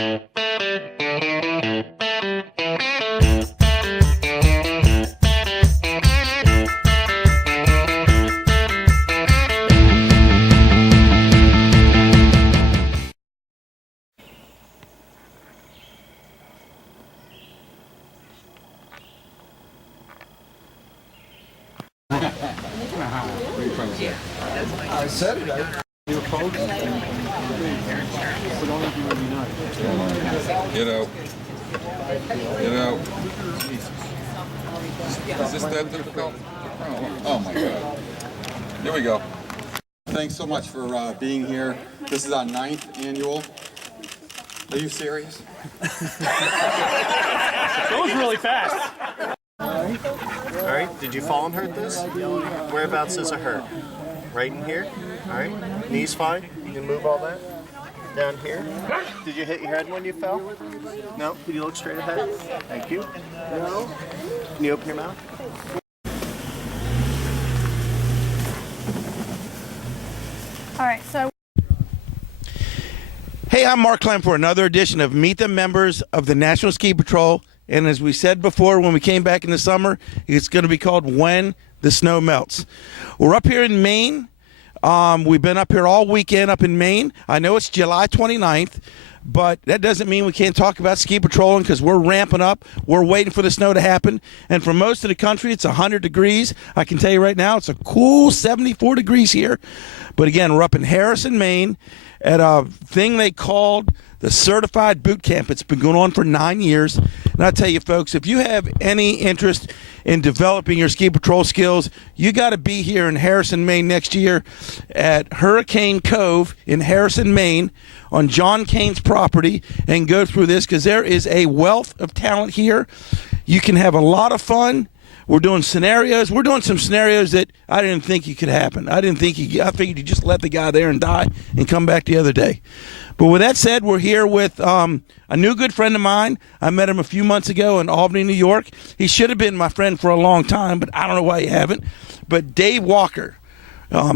I said it. You opposed? Is this that difficult? Oh my God. Here we go. Thanks so much for being here. This is our 9th annual. Are you serious? That was really fast. All right, did you fall and hurt this? Whereabouts is it hurt? Right in here? All right, knees fine? You can move all that? Down here? Did you hit your head when you fell? No? Can you look straight ahead? Thank you. No? Can you open your mouth? All right, so. Hey, I'm Mark Clem for another edition of Meet the Members of the National Ski Patrol. And as we said before, when we came back in the summer, it's going to be called When the Snow Melts. We're up here in Maine. We've been up here all weekend up in Maine. I know it's July 29th, but that doesn't mean we can't talk about ski patrolling because we're ramping up. We're waiting for the snow to happen. And for most of the country, it's 100 degrees. I can tell you right now, it's a cool 74 degrees here. But again, we're up in Harrison, Maine at a thing they called the Certified Boot Camp. It's been going on for 9 years. And I tell you, folks, if you have any interest in developing your ski patrol skills, you got to be here in Harrison, Maine next year at Hurricane Cove in Harrison, Maine on John Kane's property and go through this because there is a wealth of talent here. You can have a lot of fun. We're doing scenarios. We're doing some scenarios that I didn't think you could happen. I figured you just let the guy there and die and come back the other day. But with that said, we're here with a new good friend of mine. I met him a few months ago in Albany, New York. He should have been my friend for a long time, but I don't know why you haven't. But Dave Walker,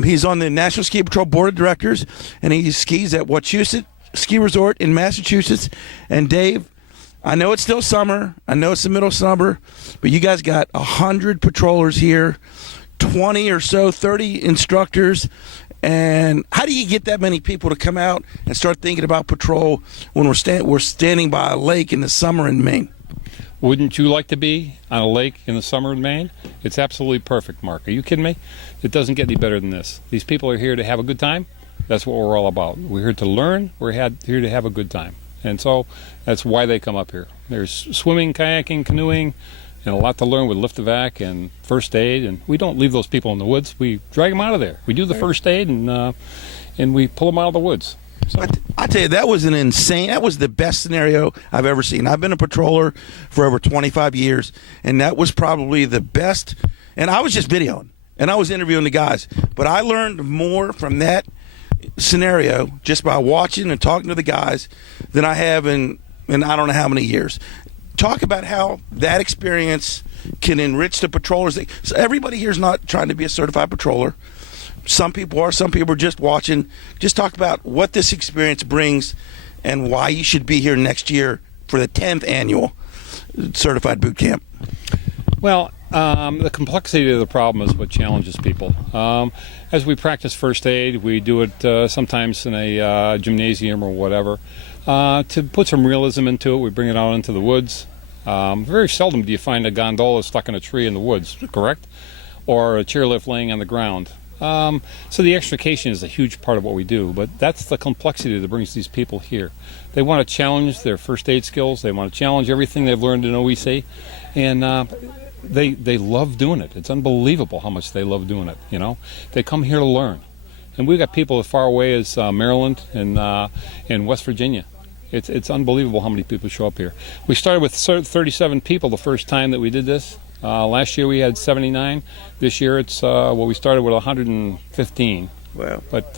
he's on the National Ski Patrol Board of Directors, and he skis at Wachusett Ski Resort in Massachusetts. And Dave, I know it's still summer. I know it's the middle of summer, but you guys got 100 patrollers here, 20 or so, 30 instructors. And how do you get that many people to come out and start thinking about patrol when we're standing by a lake in the summer in Maine? Wouldn't you like to be on a lake in the summer in Maine? It's absolutely perfect, Mark. Are you kidding me? It doesn't get any better than this. These people are here to have a good time. That's what we're all about. We're here to learn. We're here to have a good time. And so that's why they come up here. There's swimming, kayaking, canoeing, and a lot to learn with lift evac and first aid. And we don't leave those people in the woods. We drag them out of there. We do the first aid and we pull them out of the woods. So. I tell you, that was that was the best scenario I've ever seen. I've been a patroller for over 25 years, and that was probably the best. And I was just videoing, and I was interviewing the guys. But I learned more from that scenario just by watching and talking to the guys than I have in I don't know how many years. Talk about how that experience can enrich the patrollers. So everybody here is not trying to be a certified patroller. Some people are. Some people are just watching. Just talk about what this experience brings and why you should be here next year for the 10th annual Certified Boot Camp. Well, the complexity of the problem is what challenges people. As we practice first aid, we do it sometimes in a gymnasium or whatever. To put some realism into it, we bring it out into the woods. Very seldom do you find a gondola stuck in a tree in the woods, correct? Or a chairlift laying on the ground. So the extrication is a huge part of what we do, but that's the complexity that brings these people here. They want to challenge their first aid skills. They want to challenge everything they've learned in OEC, and they love doing it. It's unbelievable how much they love doing it. You know, they come here to learn, and we've got people as far away as Maryland and West Virginia. It's unbelievable how many people show up here. We started with 37 people the first time that we did this. Last year we had 79. This year it's we started with 115. Wow. But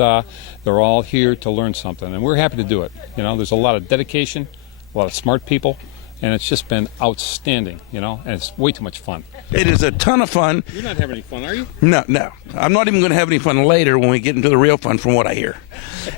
they're all here to learn something, and we're happy to do it. You know, there's a lot of dedication, a lot of smart people, and it's just been outstanding, you know, and it's way too much fun. It is a ton of fun. You're not having any fun, are you? No. I'm not even going to have any fun later when we get into the real fun, from what I hear.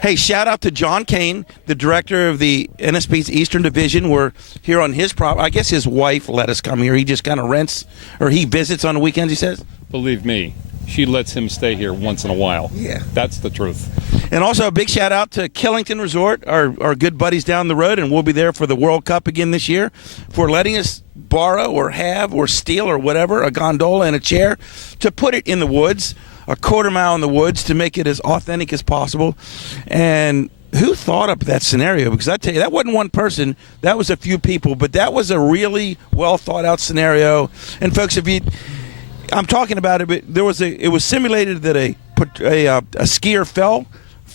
Hey, shout out to John Kane, the director of the NSP's Eastern Division. We're here on his property. I guess his wife let us come here. He just kind of rents, or he visits on the weekends, he says? Believe me, she lets him stay here once in a while. Yeah. That's the truth. And also a big shout out to Killington Resort, our good buddies down the road, and we'll be there for the World Cup again this year, for letting us borrow or have or steal or whatever a gondola and a chair to put it in the woods, a quarter mile in the woods, to make it as authentic as possible. And who thought up that scenario? Because I tell you, that wasn't one person, that was a few people, but that was a really well thought out scenario. And folks, I'm talking about it, but it was simulated that a skier fell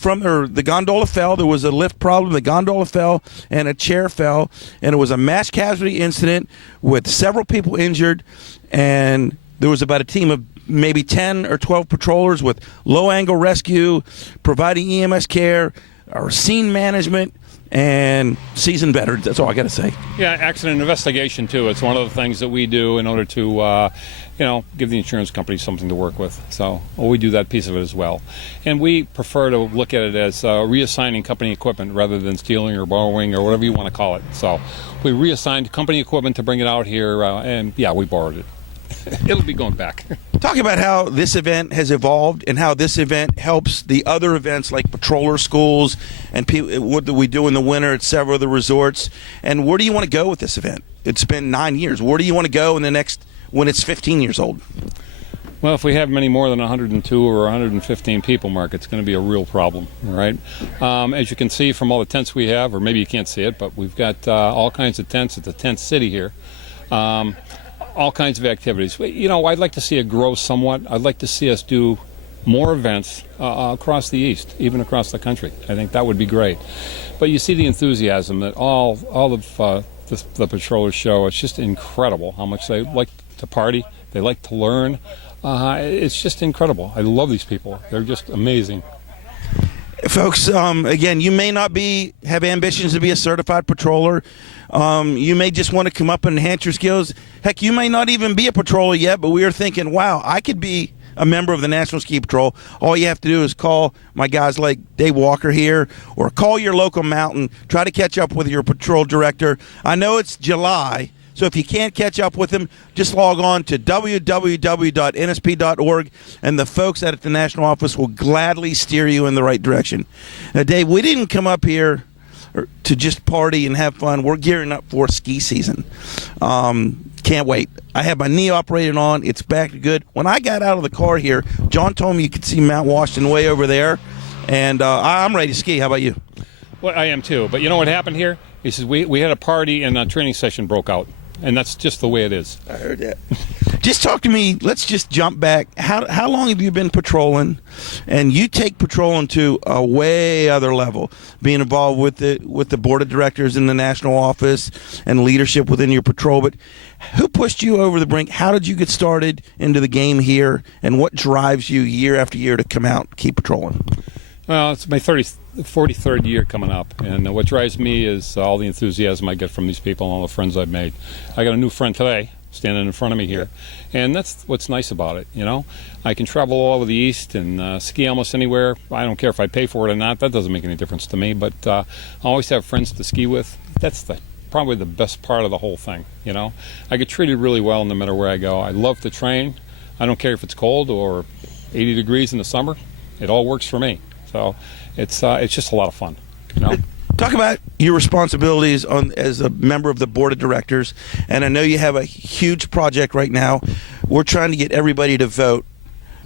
the gondola fell. There was a lift problem. The gondola fell and a chair fell, and it was a mass casualty incident with several people injured. And there was about a team of maybe 10 or 12 patrollers with low angle rescue, providing EMS care, or scene management, and seasoned veterans. That's all I got to say. Yeah, accident investigation too. It's one of the things that we do in order to, give the insurance company something to work with. So we do that piece of it as well. And we prefer to look at it as reassigning company equipment rather than stealing or borrowing or whatever you want to call it. So we reassigned company equipment to bring it out here, and yeah, we borrowed it. It'll be going back. Talk about how this event has evolved and how this event helps the other events like patroller schools and what do we do in the winter at several of the resorts. And where do you want to go with this event? It's been 9 years. Where do you want to go in the next, when it's 15 years old? Well, if we have many more than 102 or 115 people, Mark, it's going to be a real problem, all right? As you can see from all the tents we have, or maybe you can't see it, but we've got all kinds of tents at the tent city here. All kinds of activities. You know, I'd like to see it grow somewhat. I'd like to see us do more events across the East, even across the country. I think that would be great. But you see the enthusiasm that all of the patrollers show. It's just incredible how much they like to party. They like to learn. It's just incredible. I love these people. They're just amazing. Folks, again, you may not have ambitions to be a certified patroller. You may just want to come up and enhance your skills. Heck, you may not even be a patroller yet, but we are thinking, wow, I could be a member of the National Ski Patrol. All you have to do is call my guys like Dave Walker here, or call your local mountain. Try to catch up with your patrol director. I know it's July, so if you can't catch up with him, just log on to www.nsp.org, and the folks at the national office will gladly steer you in the right direction. Now, Dave, we didn't come up here to just party and have fun. We're gearing up for ski season. Can't wait. I have my knee operated on. It's back to good. When I got out of the car here, John told me you could see Mount Washington way over there, and I'm ready to ski. How about you? Well, I am too. But you know what happened here? He says we had a party and a training session broke out. And that's just the way it is. I heard that. Just talk to me. Let's just jump back. How long have you been patrolling? And you take patrolling to a way other level, being involved with the board of directors in the national office and leadership within your patrol. But who pushed you over the brink? How did you get started into the game here? And what drives you year after year to come out and keep patrolling? Well, it's my 43rd year coming up, and what drives me is all the enthusiasm I get from these people and all the friends I've made. I got a new friend today standing in front of me here, and that's what's nice about it, you know. I can travel all over the East and ski almost anywhere. I don't care if I pay for it or not. That doesn't make any difference to me, but I always have friends to ski with. That's probably the best part of the whole thing, you know. I get treated really well no matter where I go. I love to train. I don't care if it's cold or 80 degrees in the summer. It all works for me. So it's just a lot of fun, you know. Talk about your responsibilities as a member of the board of directors, and I know you have a huge project right now. We're trying to get everybody to vote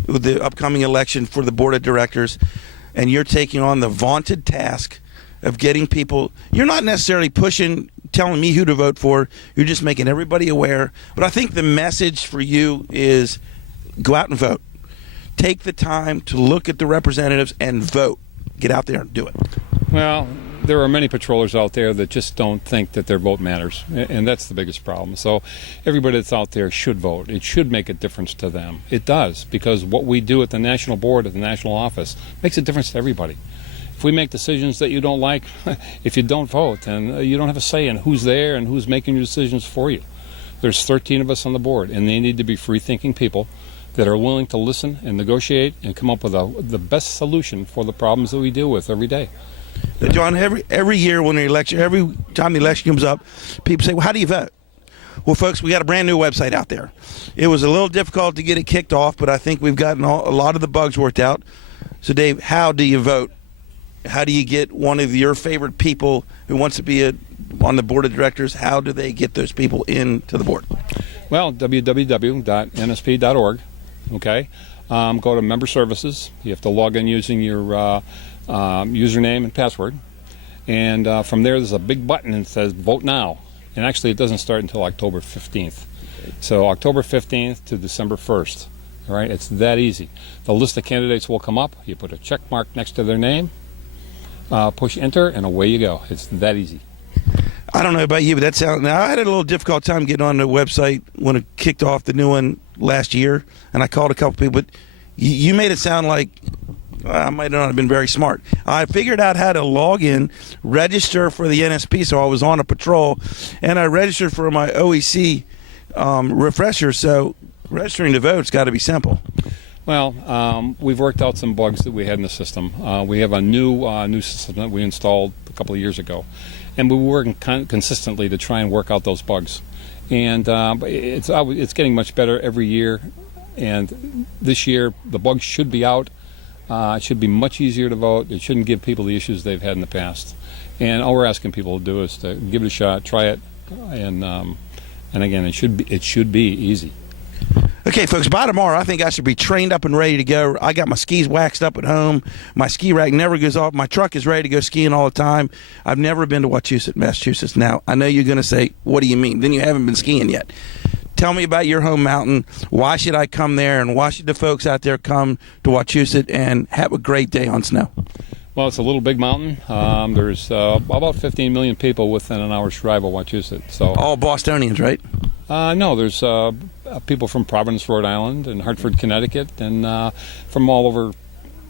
with the upcoming election for the board of directors, and you're taking on the vaunted task of getting people. You're not necessarily telling me who to vote for. You're just making everybody aware. But I think the message for you is go out and vote. Take the time to look at the representatives and vote. Get out there and do it. Well, there are many patrollers out there that just don't think that their vote matters, and that's the biggest problem. So everybody that's out there should vote. It should make a difference to them. It does, because what we do at the national board, at the national office, makes a difference to everybody. If we make decisions that you don't like, if you don't vote, then you don't have a say in who's there and who's making your decisions for you. There's 13 of us on the board, and they need to be free-thinking people that are willing to listen and negotiate and come up with the best solution for the problems that we deal with every day. John, every year when the election, every time the election comes up, people say, well, how do you vote? Well, folks, we got a brand new website out there. It was a little difficult to get it kicked off, but I think we've gotten a lot of the bugs worked out. So, Dave, how do you vote? How do you get one of your favorite people who wants to be on the board of directors? How do they get those people into the board? Well, www.nsp.org, okay? Go to Member Services. You have to log in using your username and password. And from there, there's a big button that says Vote Now. And actually, it doesn't start until October 15th. So October 15th to December 1st. All right, it's that easy. The list of candidates will come up. You put a check mark next to their name, push enter, and away you go. It's that easy. I don't know about you, but now I had a little difficult time getting on the website when it kicked off the new one last year, and I called a couple people, but you made it sound like I might not have been very smart. I figured out how to log in, register for the NSP, so I was on a patrol, and I registered for my OEC refresher, so registering to vote's got to be simple. Well, we've worked out some bugs that we had in the system. We have a new system that we installed a couple of years ago, and we're working consistently to try and work out those bugs. And it's getting much better every year. And this year, the bugs should be out. It should be much easier to vote. It shouldn't give people the issues they've had in the past. And all we're asking people to do is to give it a shot, try it, and again, it should be easy. Okay, folks, by tomorrow, I think I should be trained up and ready to go. I got my skis waxed up at home. My ski rack never goes off. My truck is ready to go skiing all the time. I've never been to Wachusett, Massachusetts. Now, I know you're going to say, what do you mean? Then you haven't been skiing yet. Tell me about your home mountain. Why should I come there, and why should the folks out there come to Wachusett and have a great day on snow? Well, it's a little big mountain. There's about 15 million people within an hour's drive of Wachusett. So all Bostonians, right? No, there's people from Providence, Rhode Island, and Hartford, Connecticut, and from all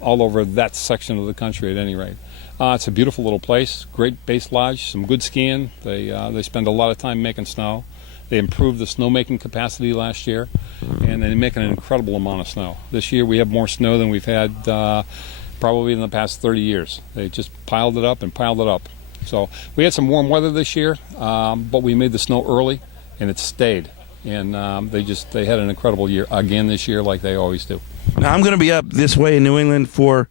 over that section of the country. At any rate, it's a beautiful little place. Great base lodge, some good skiing. They spend a lot of time making snow. They improved the snowmaking capacity last year, and they make an incredible amount of snow. This year we have more snow than we've had probably in the past 30 years. They just piled it up and piled it up. So we had some warm weather this year, but we made the snow early, and it stayed. And they had an incredible year again this year, like they always do. Now, I'm going to be up this way in New England for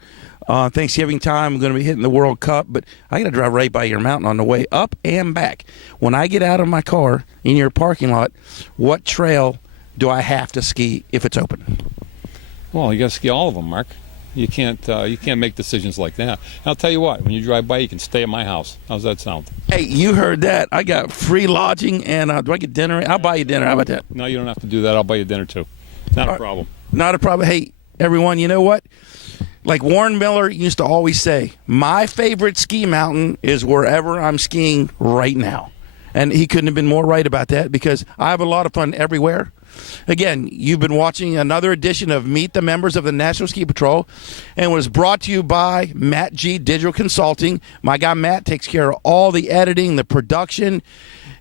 Thanksgiving time. I'm going to be hitting the World Cup, but I got to drive right by your mountain on the way up and back. When I get out of my car in your parking lot, what trail do I have to ski if it's open? Well, you got to ski all of them, Mark. You can't make decisions like that. And I'll tell you what, when you drive by, you can stay at my house. How's that sound? Hey, you heard that. I got free lodging, and do I get dinner? I'll buy you dinner. How about that? No, you don't have to do that. I'll buy you dinner, too. Not a problem. Not a problem. Hey, everyone, you know what? Like Warren Miller used to always say, my favorite ski mountain is wherever I'm skiing right now. And he couldn't have been more right about that, because I have a lot of fun everywhere. Again, you've been watching another edition of Meet the Members of the National Ski Patrol, and was brought to you by Matt G. Digital Consulting. My guy Matt takes care of all the editing, the production,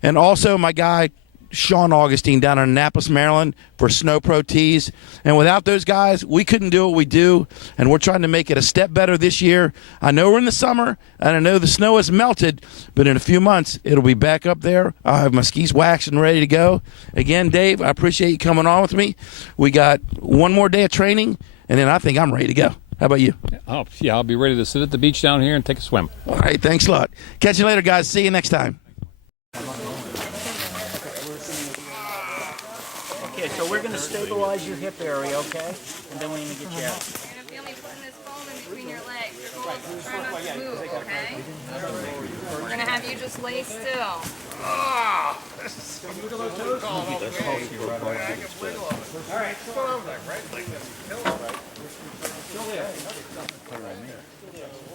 and also my guy Sean Augustine down in Annapolis, Maryland for Snow Pro Tees. And without those guys, we couldn't do what we do, and we're trying to make it a step better this year. I know we're in the summer, and I know the snow has melted, but in a few months, it'll be back up there. I'll have my skis waxed and ready to go. Again, Dave, I appreciate you coming on with me. We got one more day of training, and then I think I'm ready to go. How about you? Oh, yeah, I'll be ready to sit at the beach down here and take a swim. All right, thanks a lot. Catch you later, guys. See you next time. Okay, so we're going to stabilize your hip area, okay? And then we're going to get you out. You're going to feel me putting this foam in between your legs. Your goal is to try not to move, okay? We're going to have you just lay still.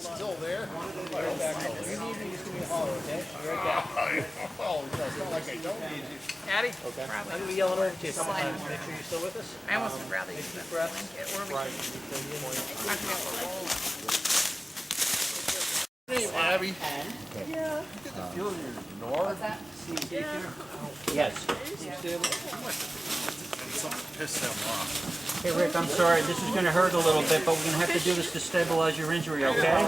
Still there? Abby? Okay. I'm going to be yelling over to you a couple times. Make sure you're still with us. I almost would rather use that blanket, or we can roll it. Abby? What's that? Yes. Hey Rick, I'm sorry, this is going to hurt a little bit, but we're going to have to do this to stabilize your injury, okay?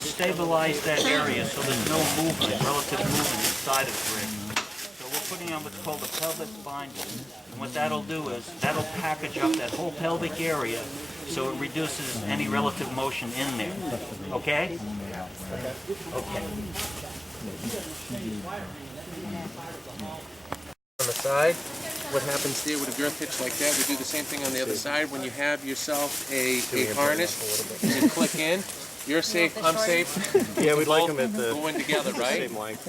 Stabilize that area so there's no movement, relative movement inside of the ring. So we're putting on what's called a pelvic binder. And what that'll do is, that'll package up that whole pelvic area so it reduces any relative motion in there. Okay? Okay. On the side, what happens there with a girth hitch like that, we do the same thing on the other side. When you have yourself a harness, you click in, you're safe, I'm safe. Yeah, we'd like them at the Go in together, right? same length.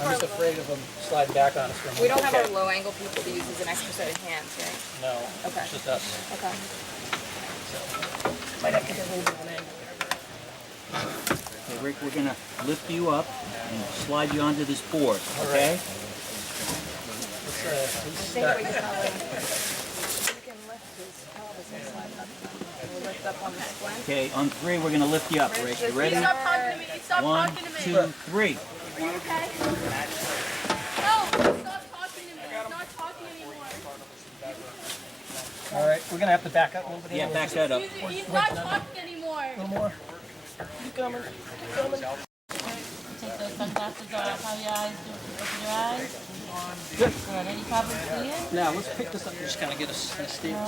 I'm just afraid of them sliding back on us. We don't have our low angle people to use as an extra set of hands, right? No, Okay. it's just us. Okay. Might have to get a little bit of an angle. Okay, Rick, we're going to lift you up and slide you onto this board, okay? I think we can lift his pelvis and slide it up. We'll lift up on the splint. Okay, on 3, we're going to lift you up, Rick. You ready? Stop talking to me. Stop 1, talking to me. 2, 3. Are you okay? No, stop talking to me. I'm not talking anymore. All right, we're gonna have to back up a little bit. Yeah, back that up. He's not talking anymore. A little more. Keep coming. Keep coming. Take those sunglasses off. How your eyes do? Open your eyes. Good. Any problems seeing? Now let's pick this up and just kind of get us in a stable.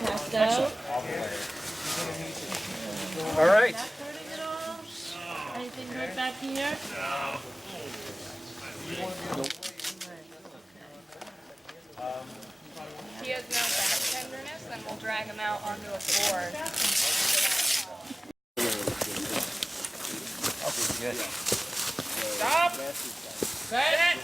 Pass go. All right. Not hurting at all? Anything hurt back here? If he has no back tenderness, then we'll drag him out onto a board. Okay, good. Stop! Set!